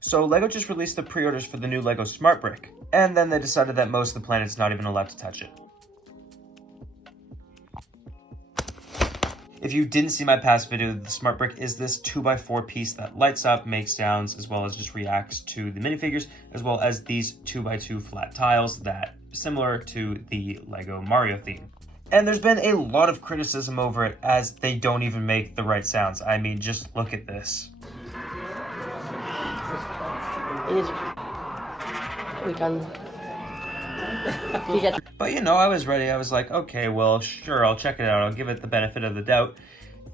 So LEGO just released the pre-orders for the new LEGO Smart Brick, and then they decided that most of the planet's not even allowed to touch it. If you didn't see my past video, the Smart Brick is this 2x4 piece that lights up, makes sounds, as well as just reacts to the minifigures, as well as these 2x2 flat tiles that similar to the LEGO Mario theme. And there's been a lot of criticism over it as they don't even make the right sounds. I mean, just look at this. But you know, I was ready. I was like, okay, well, sure, I'll check it out. I'll give it the benefit of the doubt.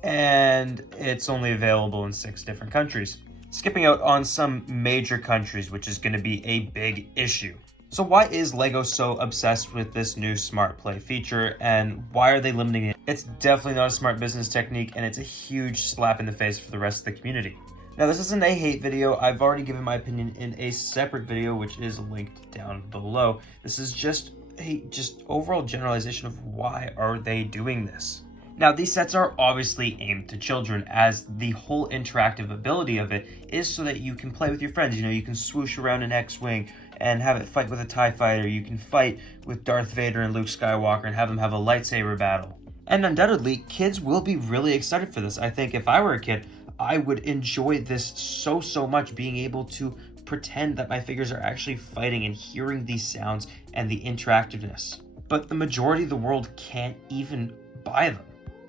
And it's only available in 6 different countries. Skipping out on some major countries, which is going to be a big issue. So why is LEGO so obsessed with this new Smart Play feature, and why are they limiting it? It's definitely not a smart business technique, and it's a huge slap in the face for the rest of the community. Now, this isn't a hate video. I've already given my opinion in a separate video, which is linked down below. This is just a overall generalization of why are they doing this. Now, these sets are obviously aimed to children, as the whole interactive ability of it is so that you can play with your friends. You know, you can swoosh around an X-Wing and have it fight with a TIE fighter. You can fight with Darth Vader and Luke Skywalker and have them have a lightsaber battle. And undoubtedly, kids will be really excited for this. I think if I were a kid, I would enjoy this so much, being able to pretend that my figures are actually fighting and hearing these sounds and the interactiveness. But the majority of the world can't even buy them.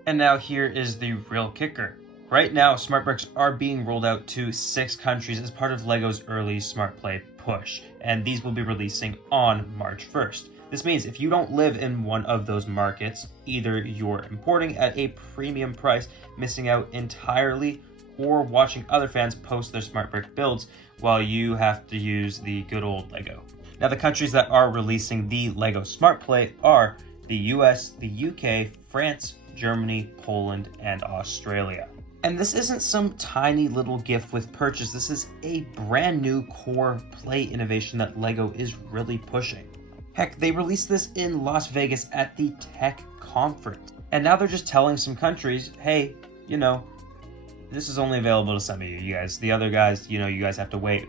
And now here is the real kicker. Right now, Smart Bricks are being rolled out to 6 countries as part of LEGO's early Smart Play push, and these will be releasing on March 1st. This means if you don't live in one of those markets, either you're importing at a premium price, missing out entirely, or watching other fans post their Smart Brick builds while you have to use the good old LEGO. Now, the countries that are releasing the LEGO Smart Play are the US, the UK, France, Germany, Poland, and Australia. And this isn't some tiny little gift with purchase. This is a brand new core play innovation that LEGO is really pushing. Heck, they released this in Las Vegas at the Tech Conference. And now they're just telling some countries, hey, you know, this is only available to some of you guys. The other guys, you know, you guys have to wait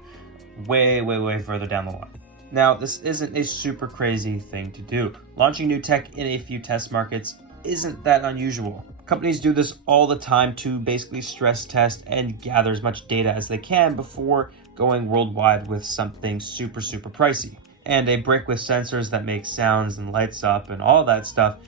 way further down the line. Now, this isn't a super crazy thing to do. Launching new tech in a few test markets isn't that unusual. Companies do this all the time to basically stress test and gather as much data as they can before going worldwide with something super pricey. And a brick with sensors that make sounds and lights up and all that stuff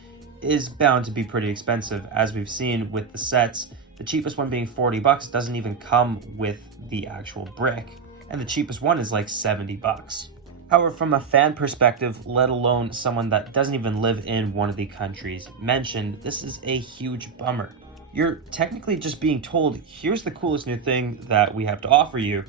is bound to be pretty expensive, as we've seen with the sets. The cheapest one being $40 doesn't even come with the actual brick, and the cheapest one is like $70. However, from a fan perspective, let alone someone that doesn't even live in one of the countries mentioned, this is a huge bummer. You're technically just being told, here's the coolest new thing that we have to offer you.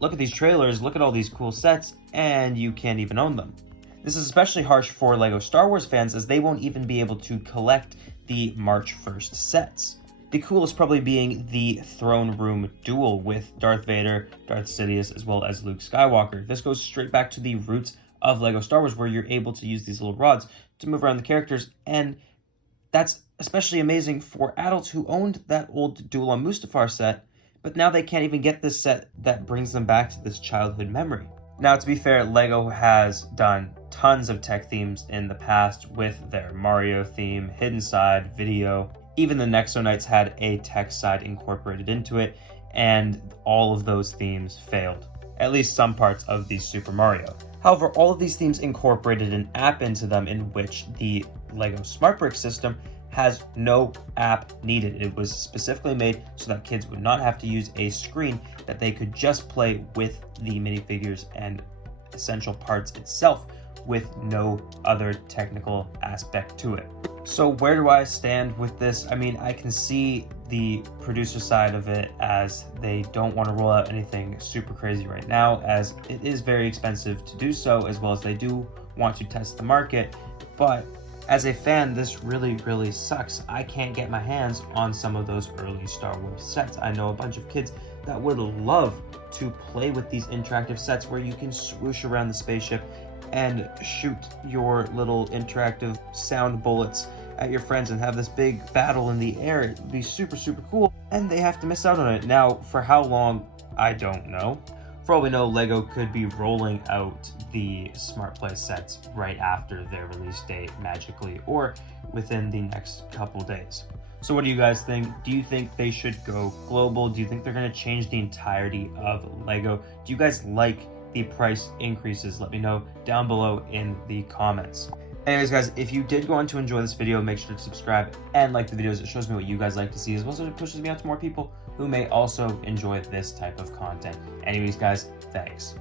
Look at these trailers, look at all these cool sets, and you can't even own them. This is especially harsh for LEGO Star Wars fans, as they won't even be able to collect the March 1st sets. The coolest probably being the Throne Room duel with Darth Vader, Darth Sidious, as well as Luke Skywalker. This goes straight back to the roots of LEGO Star Wars, where you're able to use these little rods to move around the characters, and that's especially amazing for adults who owned that old Duel on Mustafar set, but now they can't even get this set that brings them back to this childhood memory. Now, to be fair, LEGO has done tons of tech themes in the past with their Mario theme, Hidden Side, video. Even the Nexo Knights had a tech side incorporated into it, and all of those themes failed. At least some parts of the Super Mario. However, all of these themes incorporated an app into them, in which the LEGO Smart Brick system has no app needed. It was specifically made so that kids would not have to use a screen, that they could just play with the minifigures and essential parts itself with no other technical aspect to it. So where do I stand with this? I mean, I can see the producer side of it, as they don't want to roll out anything super crazy right now, as it is very expensive to do so, as well as they do want to test the market. But as a fan, this really sucks. I can't get my hands on some of those early Star Wars sets. I know a bunch of kids that would love to play with these interactive sets where you can swoosh around the spaceship and shoot your little interactive sound bullets at your friends and have this big battle in the air. It'd be super cool, and they have to miss out on it. Now, for how long, I don't know. For all we know, LEGO could be rolling out the Smart Play sets right after their release date magically, or within the next couple days. So what do you guys think? Do you think they should go global? Do you think they're going to change the entirety of LEGO? Do you guys like the price increases? Let me know down below in the comments. Anyways, guys, if you did go on to enjoy this video, make sure to subscribe and like the videos. It shows me what you guys like to see, as well as it pushes me out to more people who may also enjoy this type of content. Anyways, guys, thanks.